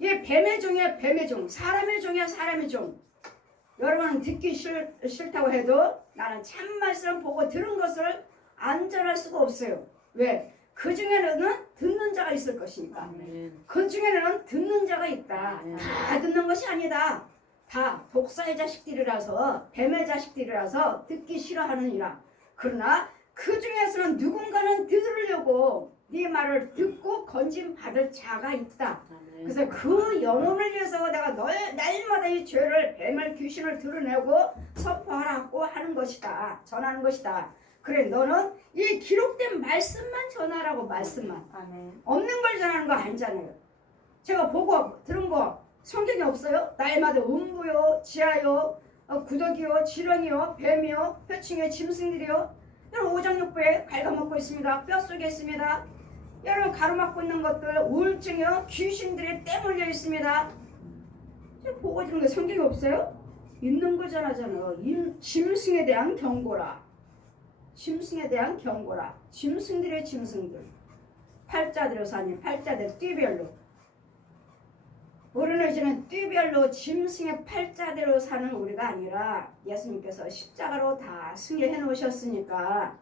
이 뱀의 종이야 뱀의 종, 사람의 종이야 사람의 종. 여러분은 듣기 싫다고 해도 나는 참말씀 보고 들은 것을 안전할 수가 없어요. 왜? 그 중에는 듣는 자가 있을 것이니까. 아멘. 그 중에는 듣는 자가 있다. 아멘. 다 듣는 것이 아니다. 다 독사의 자식들이라서 뱀의 자식들이라서 듣기 싫어하느니라. 그러나 그 중에서는 누군가는 들으려고 네 말을 듣고 건진 받을 자가 있다. 아멘. 그래서 그 영혼을 위해서 내가 날마다 이 죄를 뱀을 귀신을 드러내고 선포하라고 하는 것이다. 전하는 것이다. 그래 너는 이 기록된 말씀만 전하라고. 말씀만. 아멘. 없는 걸 전하는 거 아니잖아요. 제가 보고 들은 거 성경에 없어요? 날마다 음부요 지하요 구더기요 지렁이요 뱀이요 표층에 짐승들이요. 여러분 오장육부에 갉아먹고 있습니다. 뼛속에 있습니다. 여러분 가로막고 있는 것들 우울증이요 귀신들이 떼물려 있습니다. 제가 보고 들은 거 성경에 없어요? 있는 거 전하잖아요. 짐승에 대한 경고라. 짐승에 대한 경고라. 짐승들의 짐승들. 팔자대로 사니 팔자대 띠별로. 우리는 이제는 띠별로 짐승의 팔자대로 사는 우리가 아니라 예수님께서 십자가로 다 승리해 놓으셨으니까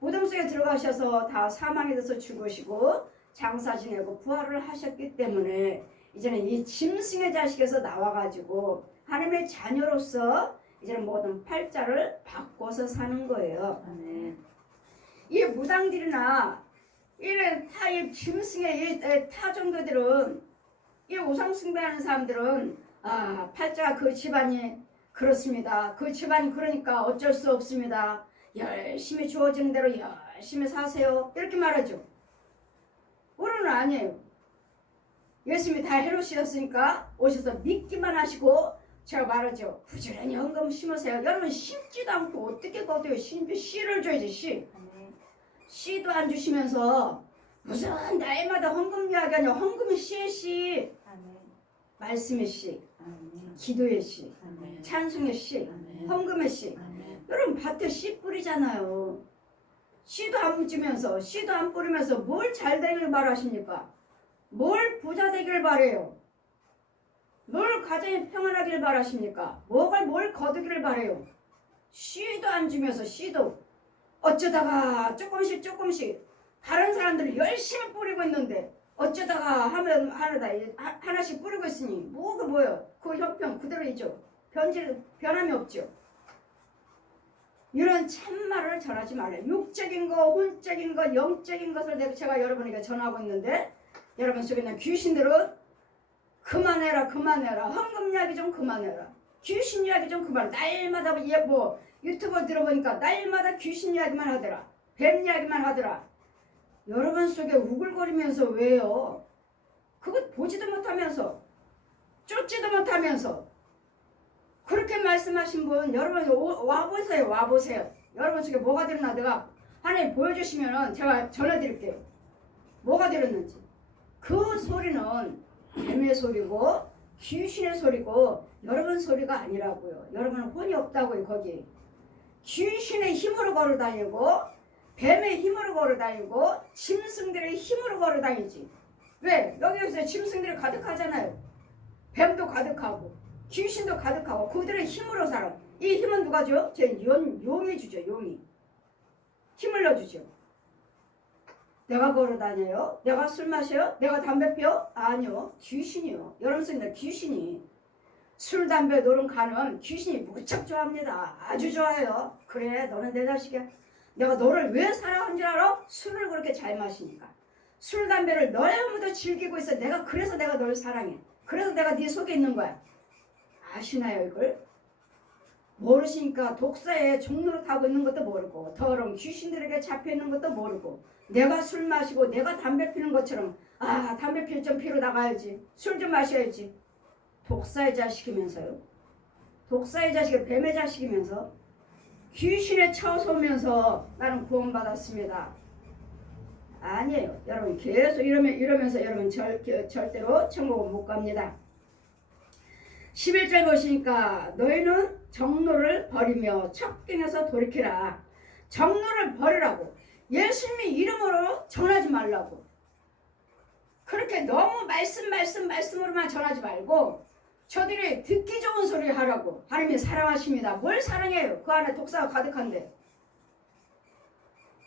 무덤 속에 들어가셔서 다 사망에 대해서 죽으시고 장사 지내고 부활을 하셨기 때문에 이제는 이 짐승의 자식에서 나와가지고 하나님의 자녀로서 이제는 모든 팔자를 바꿔서 사는 거예요. 아멘. 이 무당들이나 이런 타입 짐승의 이 타종교들은 이 우상 숭배하는 사람들은 팔자가 그 집안이 그렇습니다. 그 집안이 그러니까 어쩔 수 없습니다. 열심히 주어지는 대로 열심히 사세요. 이렇게 말하죠. 우리는 아니에요. 예수님이 다 해놓으셨으니까 오셔서 믿기만 하시고 제가 말하죠. 부지런히 헌금 심으세요. 여러분 심지도 않고 어떻게 거둬요. 씨를 줘야지 씨. 아멘. 씨도 안 주시면서 무슨 날마다 헌금 이야기하냐. 헌금이 씨의 씨. 아멘. 말씀의 씨. 아멘. 기도의 씨. 아멘. 찬송의 씨. 아멘. 헌금의 씨. 아멘. 여러분 밭에 씨 뿌리잖아요. 씨도 안 묻으면서 씨도 안 뿌리면서 뭘 잘 되길 바라십니까? 뭘 부자 되길 바래요? 뭘 가정이 평안하길 바라십니까? 뭘 거두기를 바래요? 씨도 안 주면서 씨도 어쩌다가 조금씩 다른 사람들이 열심히 뿌리고 있는데 어쩌다가 하면 하나씩 뿌리고 있으니 뭐예요? 그 형편 그대로이죠. 변함이 없죠. 이런 참말을 전하지 말아요. 육적인 거, 혼적인 거, 영적인 것을 제가 여러분에게 전하고 있는데 여러분 속에 있는 귀신들은 그만해라. 헌금 이야기 좀 그만해라. 귀신 이야기 좀 그만해. 날마다 뭐 유튜브 들어보니까 날마다 귀신 이야기만 하더라. 뱀 이야기만 하더라. 여러분 속에 우글거리면서 왜요? 그것 보지도 못하면서 쫓지도 못하면서 그렇게 말씀하신 분 여러분 와보세요. 여러분 속에 뭐가 들었나 내가 하나님 보여주시면 제가 전해드릴게요. 뭐가 들었는지. 그 소리는 뱀의 소리고 귀신의 소리고 여러분 소리가 아니라고요. 여러분은 혼이 없다고요. 거기 귀신의 힘으로 걸어다니고 뱀의 힘으로 걸어다니고 짐승들의 힘으로 걸어다니지. 왜? 여기서 짐승들이 가득하잖아요. 뱀도 가득하고 귀신도 가득하고 그들의 힘으로 살아. 이 힘은 누가 줘? 용이 주죠. 용이 힘을 넣어주죠. 내가 걸어다녀요? 내가 술 마셔요? 내가 담배 피워? 아니요. 귀신이요. 여러분 속에 귀신이 술, 담배, 노름 가는 귀신이 무척 좋아합니다. 아주 좋아해요. 그래 너는 내 자식이야. 내가 너를 왜 사랑한 줄 알아? 술을 그렇게 잘 마시니까. 술, 담배를 너무도 즐기고 있어. 그래서 내가 널 사랑해. 그래서 내가 네 속에 있는 거야. 아시나요 이걸? 모르시니까 독사에 종로로 타고 있는 것도 모르고 더러운 귀신들에게 잡혀있는 것도 모르고 내가 술 마시고 내가 담배 피는 것처럼 담배 필 좀 피러 나가야지. 술 좀 마셔야지. 독사의 자식이면서요. 독사의 자식이 뱀의 자식이면서 귀신에 처서오면서 나는 구원받았습니다. 아니에요. 여러분 계속 이러면서 여러분 절대로 천국은 못 갑니다. 11절 보시니까 너희는 정로를 버리며 첩경에서 돌이키라. 정로를 버리라고. 예수님의 이름으로 전하지 말라고. 그렇게 너무 말씀으로만 전하지 말고 저들이 듣기 좋은 소리 하라고. 하나님이 사랑하십니다. 뭘 사랑해요? 그 안에 독사가 가득한데.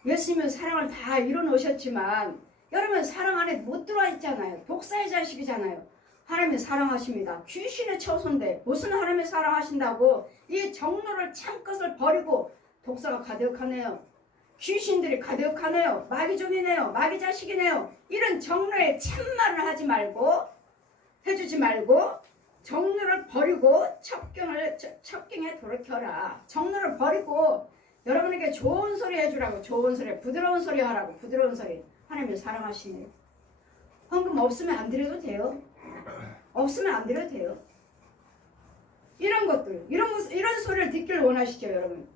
예수님은 사랑을 다 이뤄놓으셨지만 여러분 사랑 안에 못 들어와 있잖아요. 독사의 자식이잖아요. 하나님이 사랑하십니다. 귀신의 처소인데 무슨 하나님이 사랑하신다고 이 정로를 참것을 버리고 독사가 가득하네요. 귀신들이 가득하네요. 마귀종이네요. 마귀 자식이네요. 이런 정로에 참말을 하지 말고 해주지 말고 정로를 버리고 첩경에 돌이켜라. 정로를 버리고 여러분에게 좋은 소리 해주라고. 좋은 소리, 부드러운 소리 하라고. 부드러운 소리. 하나님을 사랑하시네요. 헌금 없으면 안 드려도 돼요. 없으면 안 드려도 돼요. 이런 것들, 이런 소리를 듣기를 원하시죠, 여러분?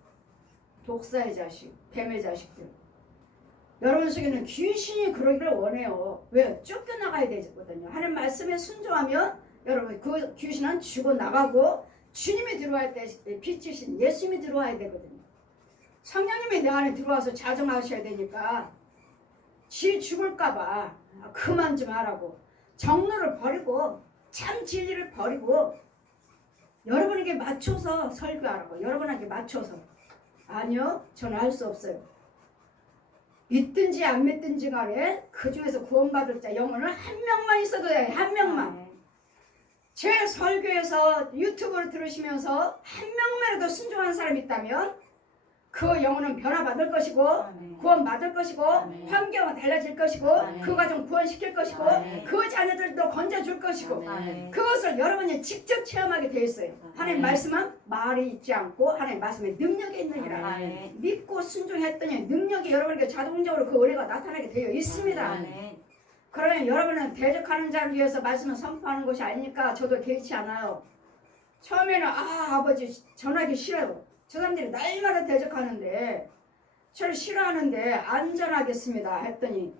독사의 자식, 뱀의 자식들. 여러분 속에는 귀신이 그러기를 원해요. 왜? 쫓겨나가야 되거든요. 하나님 말씀에 순종하면 여러분 그 귀신은 죽어나가고 주님이 들어갈 때 빛이신 예수님이 들어와야 되거든요. 성령님이 내 안에 들어와서 자정하셔야 되니까 지 죽을까봐 그만 좀 하라고. 정로를 버리고 참 진리를 버리고 여러분에게 맞춰서 설교하라고. 여러분에게 맞춰서. 아니요, 저는 할 수 없어요. 믿든지 안 믿든지 간에 그 중에서 구원받을 자 영혼은 한 명만 있어도 돼요. 한 명만. 제 설교에서 유튜브를 들으시면서 한 명만이라도 순종하는 사람이 있다면 그 영혼은 변화받을 것이고 구원받을 것이고 환경은 달라질 것이고 그 가정 구원시킬 것이고 그 자녀들도 건져줄 것이고 그것을 여러분이 직접 체험하게 되어 있어요. 하나님 말씀은 말이 있지 않고 하나님 말씀에 능력이 있느니라. 믿고 순종했더니 능력이 여러분에게 자동적으로 그 은혜가 나타나게 되어 있습니다. 그러면 여러분은 대적하는 자를 위해서 말씀을 선포하는 것이 아니니까 저도 개의치 않아요. 처음에는 아버지 전하기 싫어요. 저 사람들이 날마다 대적하는데 저를 싫어하는데 안전하겠습니다 했더니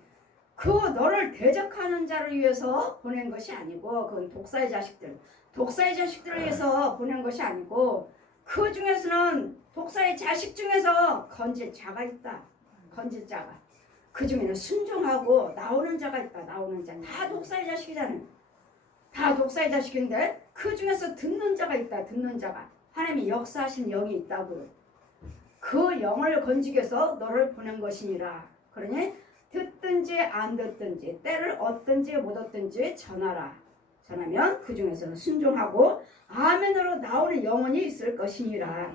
그 너를 대적하는 자를 위해서 보낸 것이 아니고 그건 독사의 자식들을 위해서 보낸 것이 아니고 그 중에서는 독사의 자식 중에서 건질 자가 있다. 건질 자가. 그 중에는 순종하고 나오는 자가 있다. 나오는 자. 다 독사의 자식이잖아요. 다 독사의 자식인데 그 중에서 듣는 자가 있다. 듣는 자가. 하나님이 역사하신 영이 있다고요. 그 영을 건지기 위해서 너를 보낸 것이니라. 그러니 듣든지 안 듣든지 때를 얻든지 못 얻든지 전하라. 전하면 그 중에서는 순종하고 아멘으로 나오는 영혼이 있을 것이니라.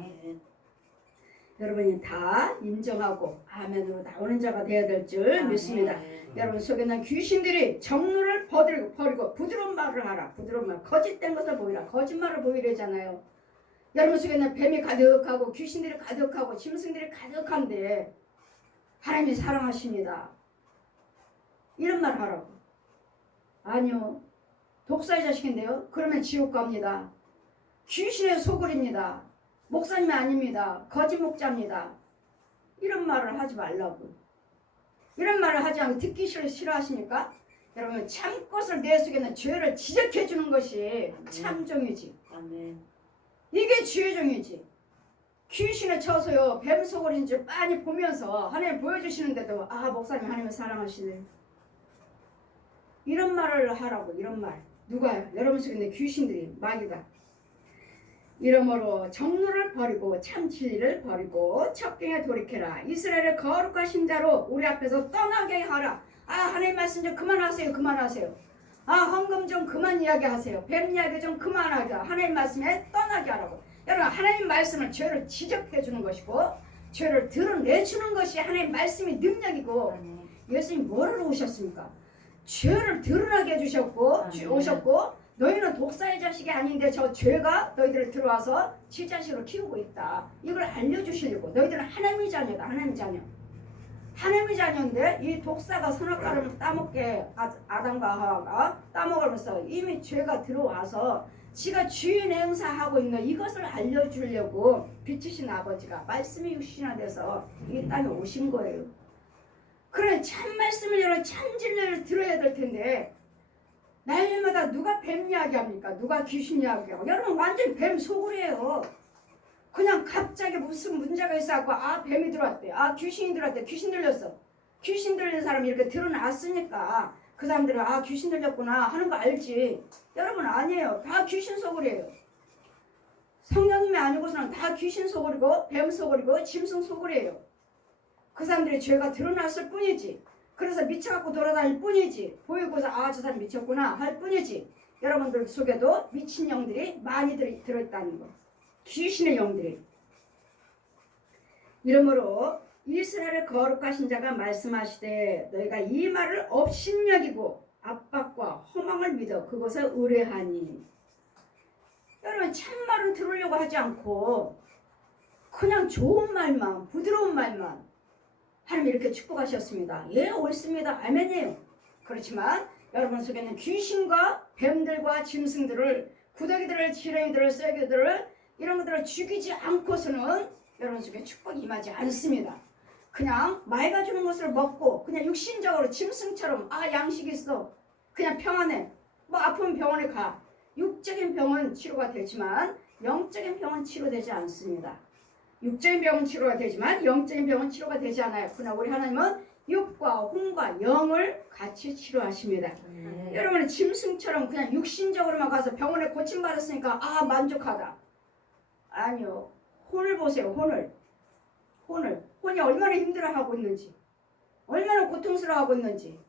여러분이 다 인정하고 아멘으로 나오는 자가 되어야 될 줄 믿습니다. 여러분 속에 있는 귀신들이 정로를 버리고 부드러운 말을 하라. 부드러운 말. 거짓된 것을 보이라. 거짓말을 보이래잖아요. 여러분 속에 있는 뱀이 가득하고 귀신들이 가득하고 짐승들이 가득한데 하나님이 사랑하십니다. 이런 말 하라고. 아니요. 독사의 자식인데요. 그러면 지옥 갑니다. 귀신의 소굴입니다. 목사님이 아닙니다. 거짓 목자입니다. 이런 말을 하지 말라고. 이런 말을 하지 않고 듣기 싫어하시니까 여러분 참것을 내 속에 있는 죄를 지적해 주는 것이 참종이지. 아멘. 이게 지혜종이지. 귀신에 쳐서요 뱀 속을인 줄 빤히 보면서 하나님 보여주시는데도 목사님 하나님을 사랑하시네. 이런 말을 하라고. 이런 말. 누가요? 여러분 속에 있는 귀신들이 마귀가. 이러므로 정로를 버리고 참 진리를 버리고 첩경에 돌이켜라. 이스라엘의 거룩하신 자로 우리 앞에서 떠나게 하라. 하나님 말씀 좀 그만하세요. 그만하세요. 헌금 좀 그만 이야기하세요. 뱀 이야기 좀 그만하자. 하나님 말씀에 떠나게 하라고. 여러분 하나님 말씀은 죄를 지적해 주는 것이고 죄를 드러내주는 것이 하나님 말씀의 능력이고 예수님 뭐를 오셨습니까? 죄를 드러나게 해주셨고 오셨고 너희는 독사의 자식이 아닌데 저 죄가 너희들을 들어와서 지 자식으로 키우고 있다. 이걸 알려주시려고. 너희들은 하나님의 자녀다. 하나님의 자녀. 하나님의 자녀인데 이 독사가 선악과를 따먹게 아담과 하와가 따먹으면서 이미 죄가 들어와서 지가 주인 행사하고 있는 이것을 알려주려고 빛이신 아버지가 말씀이 육신화돼서 이 땅에 오신 거예요. 그래 참 말씀을 여러분 참 진리를 들어야 될 텐데 날마다 누가 뱀 이야기합니까? 누가 귀신 이야기하고. 여러분 완전 뱀 소굴이에요. 그냥 갑자기 무슨 문제가 있어갖고 뱀이 들어왔대. 귀신이 들어왔대. 귀신 들렸어. 귀신 들린 사람이 이렇게 드러났으니까 그 사람들은 아 귀신 들렸구나 하는 거 알지. 여러분 아니에요. 다 귀신 소굴이에요. 성령님이 아니고서는 다 귀신 소굴이고 뱀 소굴이고 짐승 소굴이에요. 그 사람들이 죄가 드러났을 뿐이지. 그래서 미쳐갖고 돌아다닐 뿐이지. 보이고서 아 저 사람 미쳤구나 할 뿐이지. 여러분들 속에도 미친 영들이 많이 들어있다는 거. 귀신의 영들이. 이러므로 이스라엘의 거룩하신 자가 말씀하시되 너희가 이 말을 업신여기고 압박과 허망을 믿어 그것을 의뢰하니. 여러분 참말은 들으려고 하지 않고 그냥 좋은 말만 부드러운 말만 하나님 이렇게 축복하셨습니다. 예 옳습니다. 아멘이에요. 그렇지만 여러분 속에는 귀신과 뱀들과 짐승들을 구더기들을 지렁이들을 쐐기들을 이런 것들을 죽이지 않고서는 여러분 속에 축복이 임하지 않습니다. 그냥 맑아주는 것을 먹고 그냥 육신적으로 짐승처럼 아 양식이 있어 그냥 평안해 뭐 아프면 병원에 가. 육적인 병은 치료가 되지만 영적인 병은 치료되지 않습니다. 육적인 병은 치료가 되지만 영적인 병은 치료가 되지 않아요. 그러나 우리 하나님은 육과 혼과 영을 같이 치료하십니다. 여러분은 짐승처럼 그냥 육신적으로만 가서 병원에 고침받았으니까 아 만족하다. 아니요. 혼을 보세요. 혼이 얼마나 힘들어하고 있는지 얼마나 고통스러워하고 있는지.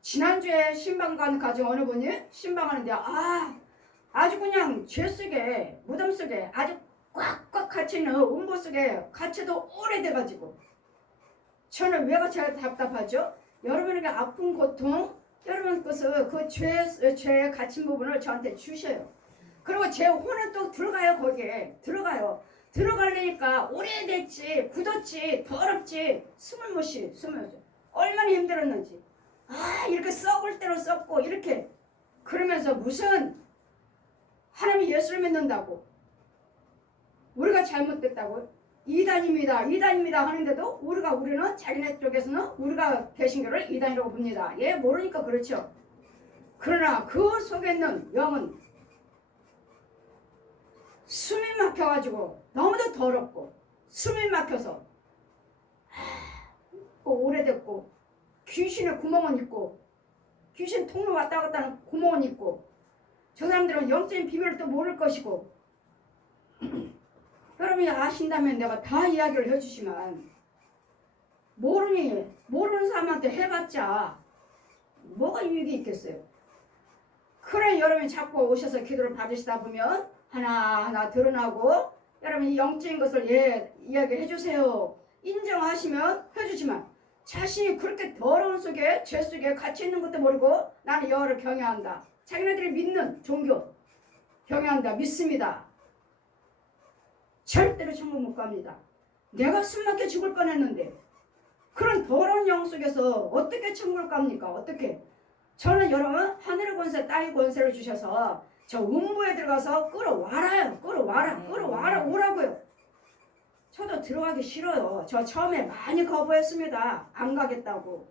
지난주에 신방간 가정 어느 분이 신방하는데 아주 그냥 죄 속에 무덤 속에 아주 꽉꽉 갇혀있는 음보 속에 갇혀도 오래돼가지고 저는 왜가 제가 답답하죠? 여러분에게 아픈 고통 여러분 것을 그 죄에 갇힌 부분을 저한테 주셔요. 그리고 제 혼은 또 들어가요. 거기에 들어가요. 들어가려니까 오래됐지 굳었지 더럽지 숨을 못 쉬 얼마나 힘들었는지 이렇게 썩을 대로 썩고 이렇게 그러면서 무슨 하나님이 예수를 믿는다고 우리가 잘못됐다고 이단입니다 하는데도 우리는 자기네 쪽에서는 우리가 개신교를 이단이라고 봅니다. 예 모르니까 그렇죠. 그러나 그 속에 있는 영은 숨이 막혀가지고 너무도 더럽고 숨이 막혀서 오래됐고 귀신의 구멍은 있고 귀신 통로 왔다 갔다 하는 구멍은 있고 저 사람들은 영적인 비밀을 또 모를 것이고 여러분이 아신다면 내가 다 이야기를 해주지만 모르는 사람한테 해봤자 뭐가 유익이 있겠어요. 그래 여러분이 자꾸 오셔서 기도를 받으시다 보면 하나하나 드러나고 여러분이 영적인 것을 이야기해 주세요. 인정하시면 해주지만 자신이 그렇게 더러운 속에 죄 속에 갇혀 있는 것도 모르고 나는 여호와를 경외한다. 자기네들이 믿는 종교 경외한다. 믿습니다. 절대로 천국 못 갑니다. 내가 숨막혀 죽을 뻔했는데 그런 더러운 영 속에서 어떻게 천국을 갑니까? 어떻게? 저는 여러분 하늘의 권세 땅의 권세를 주셔서 저 음부에 들어가서 끌어와라 오라고요. 저도 들어가기 싫어요. 저 처음에 많이 거부했습니다. 안 가겠다고.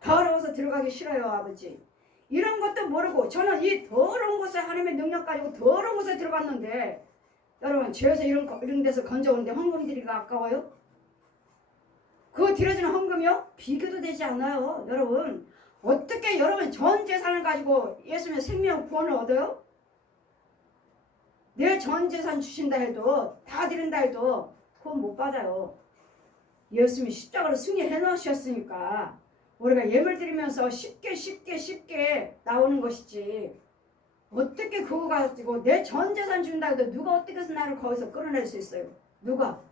더러워서 들어가기 싫어요 아버지. 이런 것도 모르고 저는 이 더러운 곳에 하나님의 능력 가지고 더러운 곳에 들어갔는데 여러분 죄에서 이런 데서 건져오는데 헌금 드리기가 아까워요? 그거 드려지는 헌금이요? 비교도 되지 않아요. 여러분 어떻게 여러분 전 재산을 가지고 예수님의 생명 구원을 얻어요? 내 전 재산 주신다 해도 다 드린다 해도 그건 못 받아요. 예수님이 십자가로 승리해 놓으셨으니까 우리가 예물 드리면서 쉽게 나오는 것이지 어떻게 그거 가지고 내 전 재산 준다 해도 누가 어떻게 해서 나를 거기서 끌어낼 수 있어요? 누가?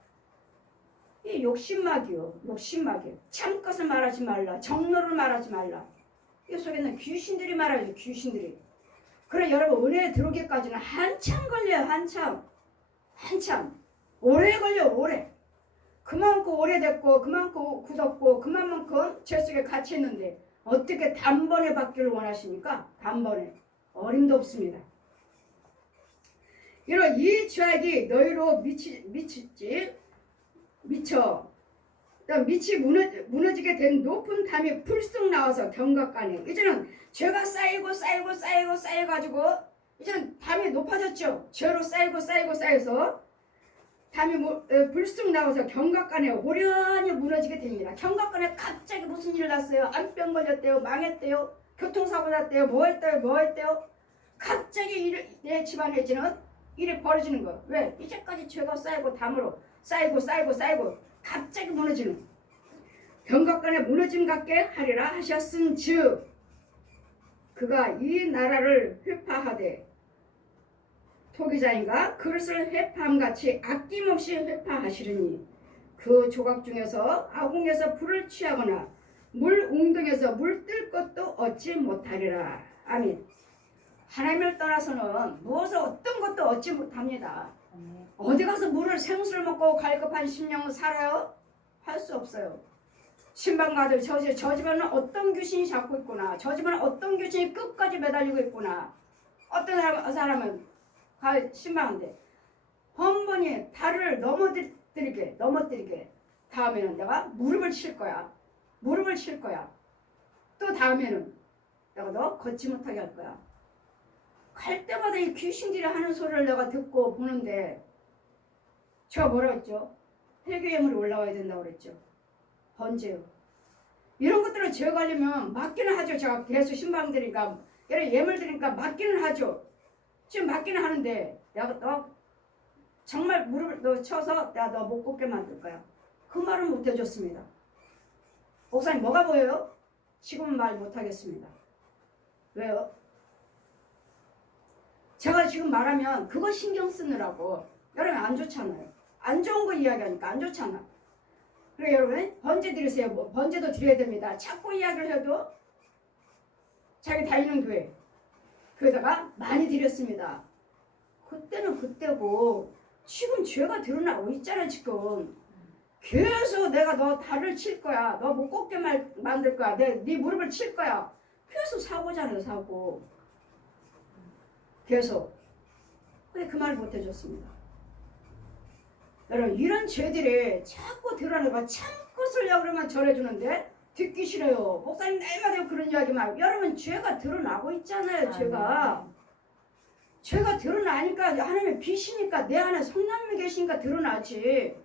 이 욕심막이요. 참것을 말하지 말라. 정로를 말하지 말라. 이 속에는 귀신들이 말하죠. 귀신들이. 그래 여러분 은혜에 들어오기까지는 한참 걸려요. 한참 오래 걸려 오래. 그만큼 오래됐고 그만큼 굳었고 그만큼 죄 속에 갇혀 있는데 어떻게 단번에 받기를 원하십니까? 단번에. 어림도 없습니다. 이런 이 죄악이 너희로 밑이 무너지게 된 높은 담이 풀쑥 나와서 경각가네. 이제는 죄가 쌓여가지고 이제는 담이 높아졌죠. 죄로 쌓여서 담이 불쑥 나와서 경각간에 호련히 무너지게 됩니다. 경각간에 갑자기 무슨 일 났어요? 암병 걸렸대요. 망했대요. 교통사고 났대요. 뭐 했대요. 갑자기 내 집안에지는 일이 벌어지는 거. 왜? 이제까지 죄가 쌓이고 담으로 쌓이고 갑자기 무너지는 경각간에 무너짐 같게 하리라 하셨은즉 그가 이 나라를 회파하되 토기자인가 그릇을 회파함같이 아낌없이 회파하시리니 그 조각 중에서 아궁에서 불을 취하거나 물 웅덩에서 물 뜰 것도 얻지 못하리라. 아멘. 하나님을 떠나서는 무엇을 어떤 것도 얻지 못합니다. 어디 가서 물을 생수를 먹고 갈급한 심령은 살아요? 할 수 없어요. 신방가들 저 집안은 어떤 귀신이 잡고 있구나. 저 집안은 어떤 귀신이 끝까지 매달리고 있구나. 어떤 사람은 신방한데 번번이 달을 넘어뜨리게 다음에는 내가 무릎을 칠 거야. 또 다음에는 내가 너 걷지 못하게 할 거야. 갈 때마다 이 귀신들이 하는 소리를 내가 듣고 보는데 제가 뭐라 했죠? 회개예물이 올라와야 된다고 그랬죠. 번제요. 이런 것들을 제거하려면 맞기는 하죠. 제가 계속 신방드리니까 이런 예물 드리니까 맞기는 하죠. 지금 맞기는 하는데 내가 너 정말 무릎을 너 쳐서 내가 너 못 걷게 만들 거야. 그 말은 못 해줬습니다. 목사님 뭐가 보여요? 지금은 말 못하겠습니다. 왜요? 제가 지금 말하면 그거 신경 쓰느라고 여러분 안 좋잖아요. 안 좋은 거 이야기하니까 안 좋잖아. 그래 여러분 번제 드리세요. 뭐 번제도 드려야 됩니다. 자꾸 이야기를 해도 자기 다니는 교회에다가 많이 드렸습니다. 그때는 그때고 지금 죄가 드러나고 있잖아. 지금 계속 내가 너 달을 칠 거야. 너 못 걷게 만들 거야. 네 무릎을 칠 거야. 계속 사고잖아요. 사고 계속. 근데 그 말을 못 해줬습니다. 여러분 이런 죄들이 자꾸 드러나고 참것을요 그러면 전해주는데 듣기 싫어요. 목사님 날마다 그런 이야기 말고 여러분 죄가 드러나고 있잖아요. 죄가 드러나니까 하나님의 빛이니까 내 안에 성령님이 계시니까 드러나지.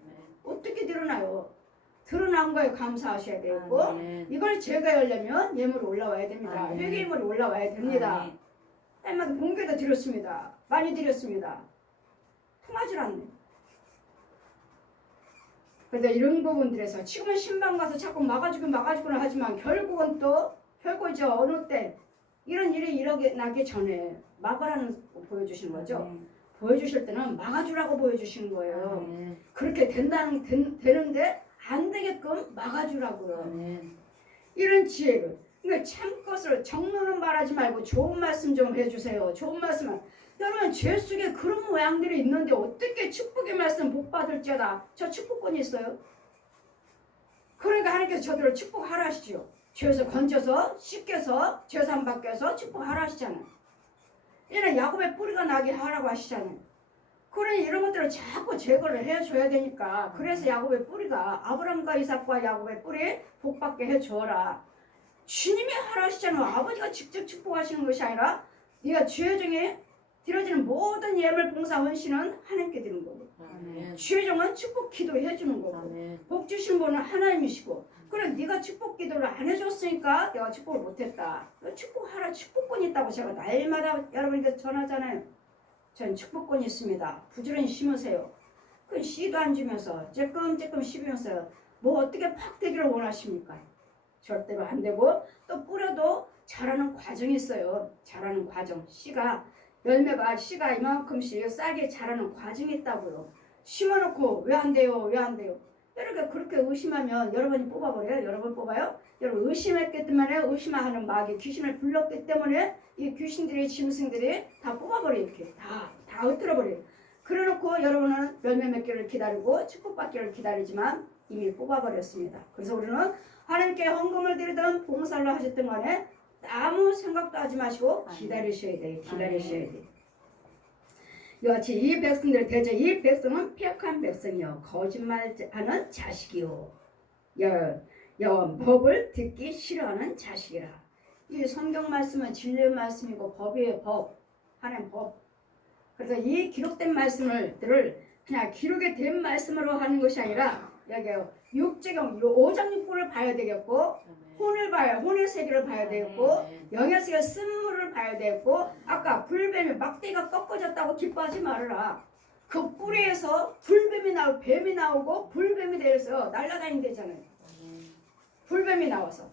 어떻게 드러나요? 드러난 거에 감사하셔야 되고 이걸 제거하려면 예물이 올라와야 됩니다. 회개예물이 올라와야 됩니다. 날마다 봉교도 드렸습니다. 많이 드렸습니다. 통하질 않네. 그래서 이런 부분들에서 지금은 신방 가서 자꾸 막아주기는 하지만 결국은 이제 어느 때 이런 일이 일어나기 전에 막으라는 보여주시는 거죠. 보여주실 때는 막아주라고 보여주시는 거예요. 그렇게 되는데 안 되게끔 막아주라고요. 이런 지혜를. 그러니까 참것을 정로는 말하지 말고 좋은 말씀 좀 해주세요. 좋은 말씀은 여러분 죄 속에 그런 모양들이 있는데 어떻게 축복의 말씀 복 받을지어다. 저 축복권이 있어요. 그러니까 하나님께서 저들을 축복하라 하시죠. 죄에서 건져서 씻겨서 죄산 받게 해서 축복하라 하시잖아요. 이런 야곱의 뿌리가 나게 하라고 하시잖아요. 그러니 이런 것들을 자꾸 제거를 해줘야 되니까 그래서 야곱의 뿌리가 아브람과 이삭과 야곱의 뿌리 복 받게 해줘라. 주님이 하라 하시잖아요. 아버지가 직접 축복하시는 것이 아니라 네가 죄 중에 드려지는 모든 예물 봉사 헌신은 하나님께 드리는 거고 죄종은 축복 기도해 주는 거고 복 주신 분은 하나님이시고 그래 네가 축복 기도를 안 해줬으니까 내가 축복을 못했다. 축복하라. 축복권이 있다고 제가 날마다 여러분께 전하잖아요. 전 축복권이 있습니다. 부지런히 심으세요. 그 씨도 안 주면서 쬐끔쬐끔 씹으면서 뭐 어떻게 팍 되기를 원하십니까? 절대로 안 되고 또 뿌려도 자라는 과정이 있어요. 자라는 과정. 씨가 이만큼씩 싹이 자라는 과정이 있다고요. 심어놓고 왜 안 돼요? 여러분 그렇게 의심하면 여러분이 뽑아버려요. 여러분 뽑아요? 여러분 의심했기 때문에 의심하는 마귀 귀신을 불렀기 때문에 이 귀신들이 짐승들이 다 뽑아버려요. 이렇게 다 흩어버려요. 그래놓고 여러분은 열매 맺기를 기다리고 축복받기를 기다리지만 이미 뽑아버렸습니다. 그래서 우리는 하나님께 헌금을 드리던 봉사를 하셨던 간에 아무 생각도 하지 마시고 기다리셔야 돼요. 이같이 이 백성들 대저 이 백성은 폐역한 백성이요 거짓말하는 자식이요 여호와 법을 듣기 싫어하는 자식이라. 이 성경 말씀은 진리의 말씀이고 법이에요. 법 하나님 법. 그래서 이 기록된 말씀들을 그냥 기록에 된 말씀으로 하는 것이 아니라 여기요 육제경 오장육부를 봐야 되겠고 혼을 봐야 혼의 세계를 봐야 되겠고 영의 세계 쓴물을 봐야 되겠고 아까 불뱀이 막대기가 꺾어졌다고 기뻐하지 말아라. 그 뿌리에서 불뱀이 나오고 뱀이 나오고 불뱀이 되어서 날아다닌대잖아요. 불뱀이 나와서.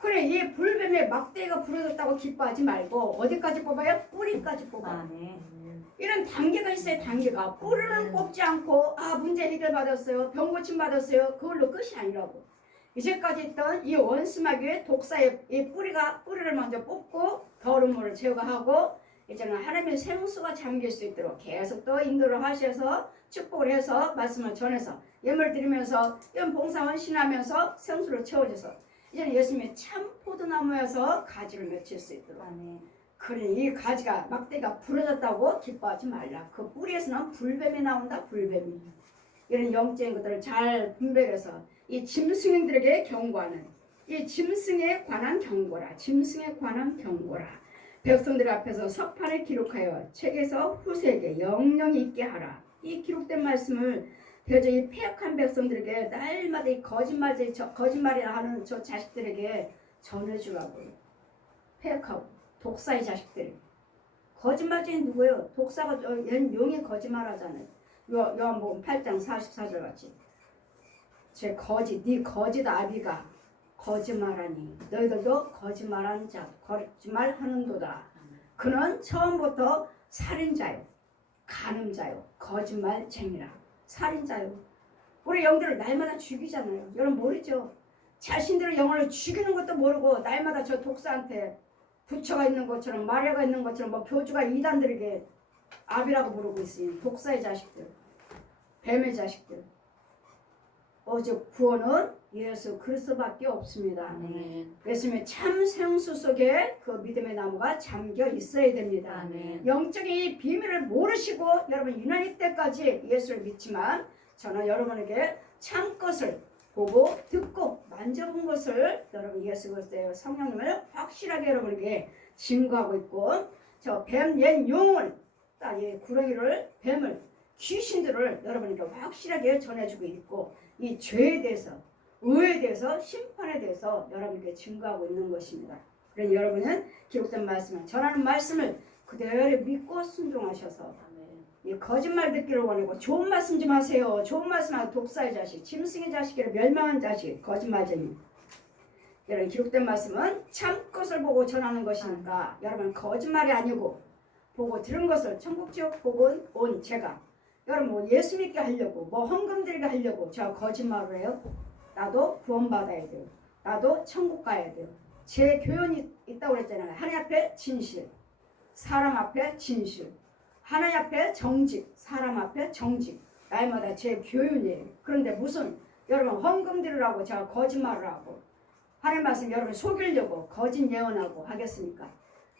그래 이 불뱀의 막대기가 부러졌다고 기뻐하지 말고 어디까지 뽑아요? 뿌리까지 뽑아. 이런 단계가 있어요. 단계가. 뿌리는 뽑지 않고 문제 해결 받았어요. 병 고침 받았어요. 그걸로 끝이 아니라고. 이제까지 있던 이 원수마귀의 독사의 이 뿌리를 먼저 뽑고 더러운 물을 제거하고 이제는 하나님의 생수가 잠길 수 있도록 계속 또 인도를 하셔서 축복을 해서 말씀을 전해서 예물 드리면서 이런 봉사 헌신하면서 생수를 채워줘서 이제는 예수님의 참 포도나무에서 가지를 맺힐 수 있도록. 그러니 이 가지가 막대가 부러졌다고 기뻐하지 말라. 그 뿌리에서는 불뱀이 나온다. 불뱀이. 이런 영적인 것들을 잘 분별해서 이 짐승들에게 경고하는 이 짐승에 관한 경고라. 짐승에 관한 경고라. 백성들 앞에서 서판에 기록하여 책에서 후세에게 영영이 있게 하라. 이 기록된 말씀을 대저 이 폐역한 백성들에게 날마다 이 거짓말이라 하는 저 자식들에게 전해주라고. 폐역하고 독사의 자식들. 거짓말쟁이 누구예요? 독사가 얘는 용이 거짓말하잖아요. 요한복음 8장 44절 같이. 제 거짓, 네 거짓 아비가 거짓말하니 너희들도 거짓말하는 자, 거짓말하는도다. 그는 처음부터 살인자요, 간음자요, 거짓말쟁이라. 살인자요. 우리 영들을 날마다 죽이잖아요. 여러분 모르죠? 자신들의 영혼을 죽이는 것도 모르고 날마다 저 독사한테 부처가 있는 것처럼 마리아가 있는 것처럼 뭐 교주가 이단들에게 아비라고 부르고 있으니 독사의 자식들, 뱀의 자식들. 오직 구원은 예수 그리스도밖에 없습니다. 예수님의 참 생수 속에 그 믿음의 나무가 잠겨 있어야 됩니다. 영적인 이 비밀을 모르시고 여러분 유난히 때까지 예수를 믿지만 저는 여러분에게 참 것을 보고 듣고 만져본 것을 여러분 예수 그리스도의 성령님을 확실하게 여러분에게 증거하고 있고 저 뱀 옛 용을 이 구렁이를 뱀을 귀신들을 여러분에게 확실하게 전해주고 있고 이 죄에 대해서 의에 대해서 심판에 대해서 여러분에게 증거하고 있는 것입니다. 그러니 여러분은 기록된 말씀을 전하는 말씀을 그대로 믿고 순종하셔서 이 거짓말 듣기를 원하고 좋은 말씀 좀 하세요. 좋은 말씀하고 독사의 자식, 짐승의 자식이라 멸망한 자식, 거짓말쟁이. 여러분 기록된 말씀은 참 것을 보고 전하는 것이니까 여러분 거짓말이 아니고 보고 들은 것을 천국 지옥 복은 온 제가 여러분 뭐 예수 믿게 하려고 뭐 헌금 드리게 하려고 저 거짓말을 해요? 나도 구원받아야 돼요. 나도 천국 가야 돼요. 제 교훈이 있다고 그랬잖아요. 하나님 앞에 진실, 사람 앞에 진실. 하나님 앞에 정직, 사람 앞에 정직. 날마다 제 교훈이에요. 그런데 무슨 여러분 헌금 드리라고 제가 거짓말을 하고 하나님 말씀 여러분 속이려고 거짓 예언하고 하겠습니까?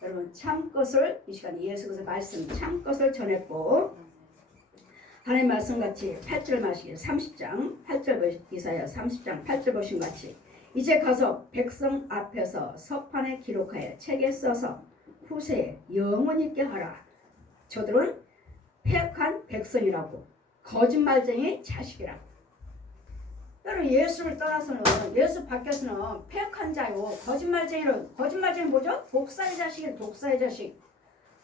여러분 참 것을 이 시간에 예수 그리스도의 말씀 참 것을 전했고 하나님 말씀같이 8절 마시기 30장 8절 이사야 30장 8절 보신 같이 이제 가서 백성 앞에서 서판에 기록하여 책에 써서 후세에 영원히 있게 하라. 저들은 폐역한 백성이라고 거짓말쟁이 자식이라고. 여러분 예수를 떠나서는 예수 밖에서는 폐역한 자요 거짓말쟁이로 거짓말쟁이 뭐죠? 독사의 자식이에요. 독사의 자식.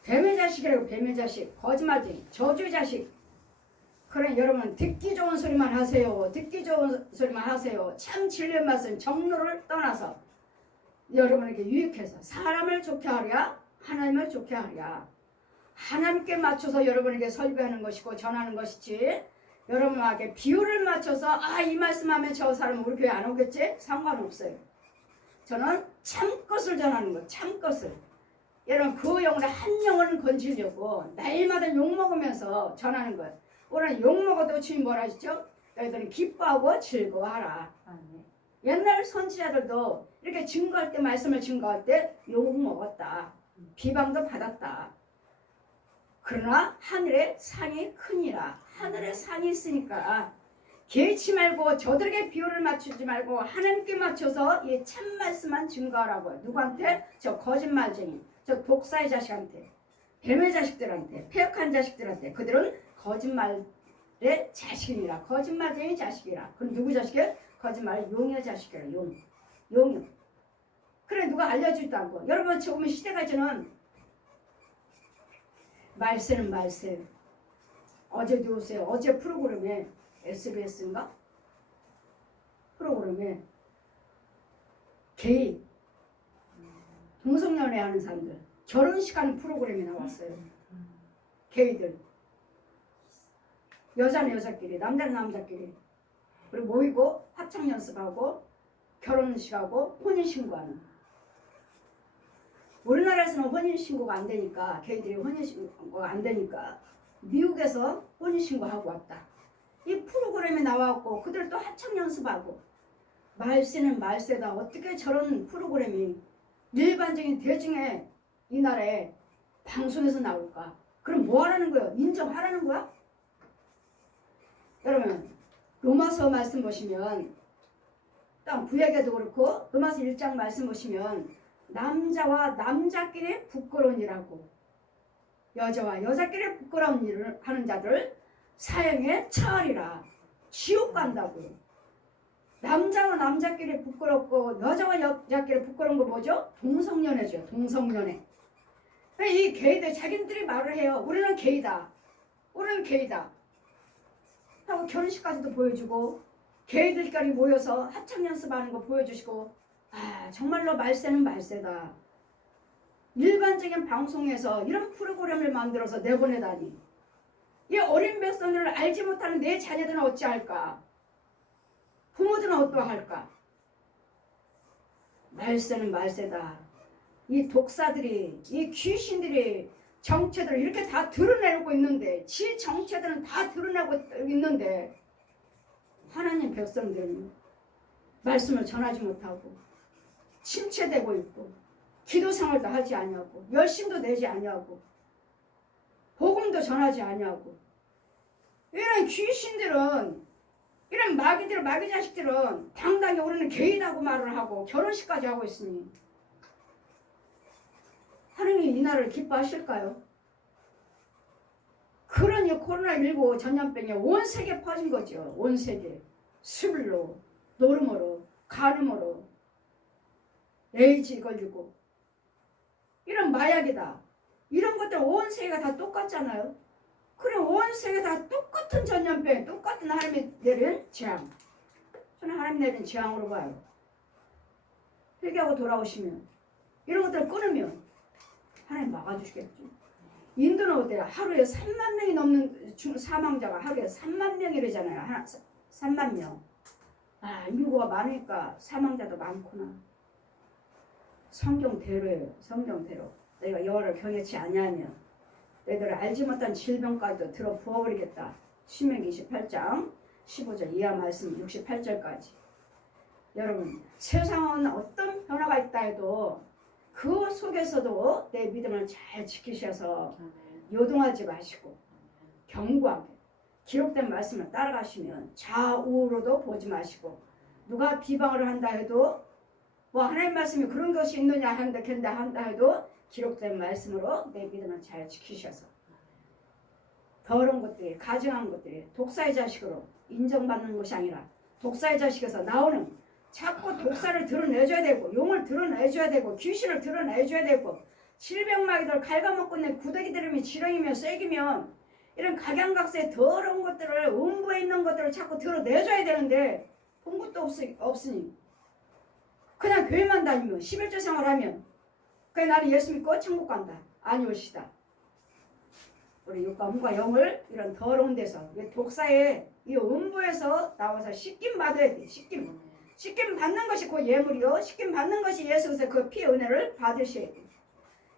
뱀의 자식이라고 뱀의 자식. 거짓말쟁이 저주의 자식. 그래 여러분 듣기 좋은 소리만 하세요. 듣기 좋은 소리만 하세요. 참 진리의 말씀 정로를 떠나서 여러분에게 유익해서 사람을 좋게 하랴 하나님을 좋게 하랴 하나님께 맞춰서 여러분에게 설교하는 것이고 전하는 것이지 여러분에게 비율을 맞춰서 이 말씀하면 저 사람은 우리 교회 안 오겠지? 상관없어요. 저는 참것을 전하는 거 참것을 여러분 그 영혼의 한 영혼을 건지려고 날마다 욕먹으면서 전하는 거예요. 오늘 욕먹어도 주님 뭐라 하시죠? 너희들은 기뻐하고 즐거워하라. 옛날 선지자들도 이렇게 증거할 때 말씀을 증거할 때 욕먹었다. 비방도 받았다. 그러나 하늘의 상이 크니라. 하늘의 상이 있으니까 개의치 말고 저들에게 비율을 맞추지 말고 하나님께 맞춰서 이 참말씀만 증거하라고요. 누구한테? 저 거짓말쟁이, 저 독사의 자식한테, 뱀의 자식들한테, 폐역한 자식들한테. 그들은 거짓말 자식이라. 거짓말쟁이 자식이라. 그럼 누구 자식이야? 거짓말 용의 자식이라. 용이. 그래 누가 알려주지도 않고. 여러분 지금 시대가 저는 말세는 말세. 어제도 오세요. 어제 프로그램에 SBS인가? 프로그램에 게이 동성연애 하는 사람들 결혼식 하는 프로그램이 나왔어요. 게이들 여자는 여자끼리 남자는 남자끼리 그리고 모이고 합창 연습하고 결혼식하고 혼인신고하는. 우리나라에서는 혼인신고가 안 되니까 게이들이 혼인신고가 안 되니까 미국에서 혼인신고하고 왔다. 이 프로그램에 나와갖고 그들 또 합창 연습하고. 말세는 말세다. 어떻게 저런 프로그램이 일반적인 대중의 이 나라에 방송에서 나올까? 그럼 뭐 하라는 거예요? 인정하라는 거야? 여러분 로마서 말씀 보시면 딱 구약에도 그렇고 로마서 1장 말씀 보시면 남자와 남자끼리 부끄러운 일하고 여자와 여자끼리 부끄러운 일을 하는 자들 사형에 처하리라. 지옥 간다고요. 남자와 남자끼리 부끄럽고 여자와 여자끼리 부끄러운 거 뭐죠? 동성연애죠. 동성연애. 이 게이들 자기들이 말을 해요. 우리는 게이다. 우리는 게이다. 하고 결혼식까지도 보여주고 게이들끼리 모여서 합창 연습하는 거 보여주시고. 아 정말로 말세는 말세다. 일반적인 방송에서 이런 프로그램을 만들어서 내보내다니. 이 어린 백성들을 알지 못하는 내 자녀들은 어찌할까? 부모들은 어떠할까? 말세는 말세다. 이 독사들이 이 귀신들이 정체들을 이렇게 다 드러내고 있는데 지 정체들은 다 드러내고 있는데 하나님 백성들은 말씀을 전하지 못하고 침체되고 있고 기도 생활도 하지 아니하고 열심도 내지 아니하고 복음도 전하지 아니하고. 이런 귀신들은 이런 마귀들 마귀 자식들은 당당히 우리는 게이라고 말을 하고 결혼식까지 하고 있으니 하느님이 이 나라를 기뻐하실까요? 그러니 코로나19 전염병이 온 세계에 퍼진 거죠. 온 세계. 술로, 노름으로, 간음으로, 에이즈 걸리고 이런 마약이다. 이런 것들 온 세계가 다 똑같잖아요. 그럼 온 세계 다 똑같은 전염병, 똑같은 하나님이 내린 재앙. 저는 하나님 내린 재앙으로 봐요. 회개하고 돌아오시면 이런 것들을 끊으면 하나님 막아주시겠죠. 인도는 어때요? 하루에 3만 명이 넘는 사망자가 하루에 3만 명이래잖아요. 3만 명. 아 인구가 많으니까 사망자도 많구나. 성경대로예요. 성경대로. 내가 여호와를 경외치 아니하면 너희들을 알지 못한 질병까지도 들어 부어버리겠다. 신명기 28장 15절 이하 말씀 68절까지. 여러분 세상은 어떤 변화가 있다 해도 그 속에서도 내 믿음을 잘 지키셔서 요동하지 마시고 견고하게 기록된 말씀을 따라가시면 좌우로도 보지 마시고 누가 비방을 한다 해도 뭐 하나님 말씀이 그런 것이 있느냐 한다 해도 기록된 말씀으로 내 믿음을 잘 지키셔서 더러운 것들이 가증한 것들이 독사의 자식으로 인정받는 것이 아니라 독사의 자식에서 나오는 자꾸 독사를 드러내줘야 되고 용을 드러내줘야 되고 귀신을 드러내줘야 되고 질병마귀들 갉아먹고 있는 구더기들이면 지렁이면 쐐기면 이런 각양각색 더러운 것들을 음부에 있는 것들을 자꾸 드러내줘야 되는데 본 것도 없으니 그냥 교회만 다니면 11조 생활하면 그냥 나는 예수 믿고 천국 간다. 아니올시다. 우리 육과 음과 영을 이런 더러운 데서 독사의 이 음부에서 나와서 씻김 받아야 돼. 씻김 받는 것이 그 예물이요. 씻김 받는 것이 예수의 그 피의 은혜를 받으셔야 돼.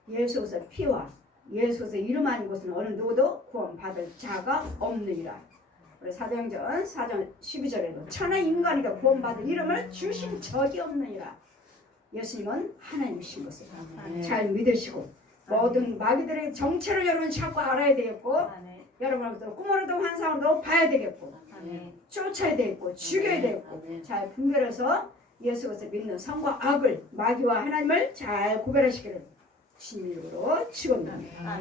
예수의 피와 예수의 이름 아닌 것은 어느 누구도 구원받을 자가 없느니라. 우리 사도행전 4장 12절에도 천하 인간이가 구원받을 이름을 주신 적이 없느니라. 예수님은 하나님이신 것을 잘 믿으시고 모든 마귀들의 정체를 여러분 자꾸 알아야 되겠고 여러분들 꿈으로도 환상으로도 봐야 되겠고 쫓아야 되겠고 죽여야 되겠고 잘 분별해서 예수께서 믿는 선과 악을 마귀와 하나님을 잘 구별하시기를 주님 이름으로 축원합니다.